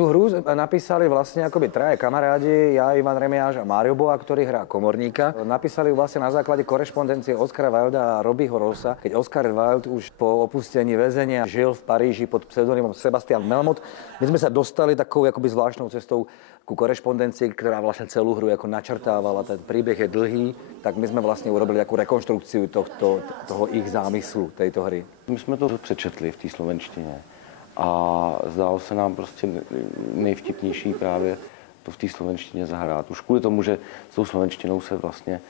Tú hru napísali vlastne akoby traje kamarádi, ja, Ivan Remiáš a Mário Boa, ktorý hrá komorníka. Napísali ju vlastne na základe korešpondencie Oscara Wilda a Robbieho Rossa, keď Oscar Wilde už po opustení väzenia žil v Paríži pod pseudonymom Sebastian Melmoth. My sme sa dostali takou akoby zvláštnou cestou ku korešpondencii, ktorá vlastne celú hru ako načrtávala. Ten príbeh je dlhý, tak my sme vlastne urobili takú rekonštrukciu toho ich zámyslu, tejto hry. My jsme to přečetli v té slovenštině a zdálo se nám prostě nejvtipnější právě to v té slovenštině zahrát. Už kvůli tomu, že s tou slovenštinou se vlastně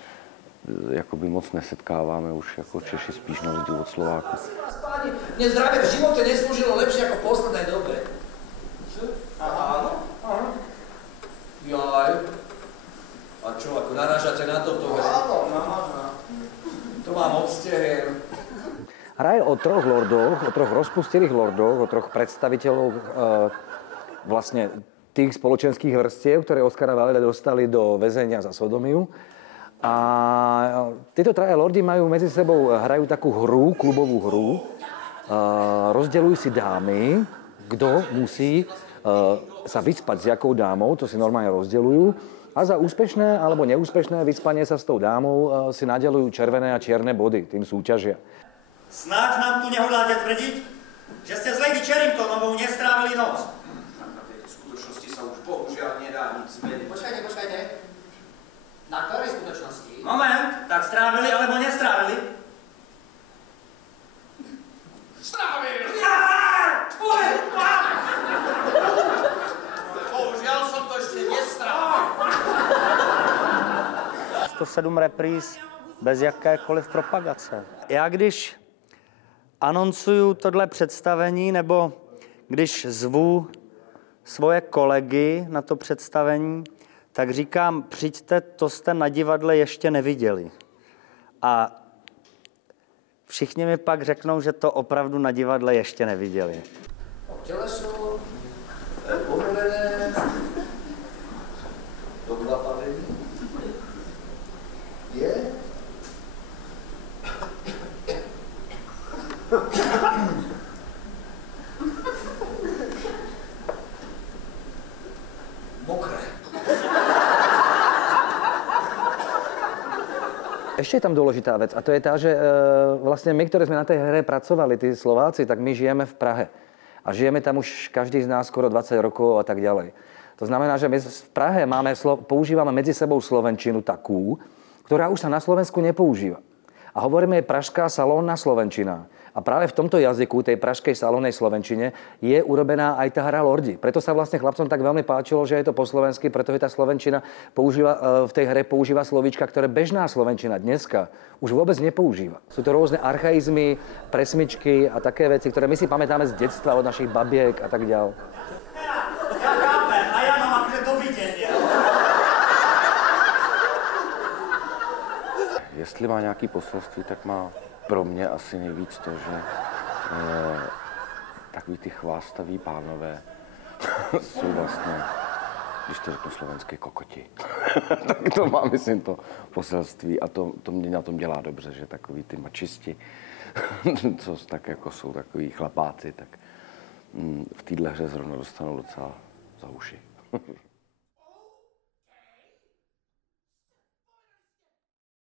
jakoby moc nesetkáváme už jako Češi, spíš na rozdíl od Slováků. Mne zdravie v živote neslúžilo lepšie ako v poslednej dobe. Áno? Jaj. A čo, ako narážate na toto? Áno, namáža. To mám odstehen. Hra je o troch lordoch, o troch rozpustilých lordoch, o troch predstaviteľov vlastne tých spoločenských vrstiev, ktoré Oscara Wilda dostali do väzenia za sodomiu. A títo traja lordi majú medzi sebou, hrajú takú hru, klubovú hru. Rozdeľujú si dámy, kto musí sa vyspať s jakou dámou, to si normálne rozdeľujú. A za úspešné alebo neúspešné vyspanie sa s tou dámou si nadeľujú červené a čierne body, tým súťažia. Snáď nám tu nehodláte tvrdiť, že ste s Lady Cherringtonovou nestrávili noc. Na tejto skutočnosti sa už bohužiaľ nedá nic zmeniť. Počkajte. Na ktorej skutočnosti? Moment, tak strávili alebo nestrávili? Strávil! Bohužiaľ som to ešte nestrávil. 107 repríz bez jakékoliv propagace. Já když anoncuju tohle představení, nebo když zvu svoje kolegy na to představení, tak říkám, přijďte, to jste na divadle ještě neviděli. A všichni mi pak řeknou, že to opravdu na divadle ještě neviděli. Těleso, pohodené, do klapavení. Je? Mokré. Ešte je tam dôležitá vec a to je tá, že vlastne my, ktorí sme na tej hre pracovali, tí Slováci, tak my žijeme v Prahe. A žijeme tam už každý z nás skoro 20 rokov a tak ďalej. To znamená, že my v Prahe používame medzi sebou slovenčinu takú, ktorá už sa na Slovensku nepoužíva. A hovoríme je pražská salónna slovenčina. A práve v tomto jazyku, tej pražskej salónnej slovenčine, je urobená aj tá hra Lordi. Preto sa vlastne chlapcom tak veľmi páčilo, že je to po slovensky, pretože tá slovenčina v tej hre používa slovíčka, ktoré bežná slovenčina dneska už vôbec nepoužíva. Sú to rôzne archaizmy, presmičky a také veci, ktoré my si pamätáme z detstva od našich babiek a tak ďalej. Ja chápem, a ja mám akože dovidenia. Jestli má nějaký poselství, tak má pro mě asi nejvíc to, že takový ty chvástaví pánové jsou vlastně, když to řeknu slovensky, kokoti. Tak to má, myslím, to poselství a to mě na tom dělá dobře, že takový ty mačisti, co tak jako jsou takový chlapáci, tak v téhle hře zrovna dostanou docela za uši.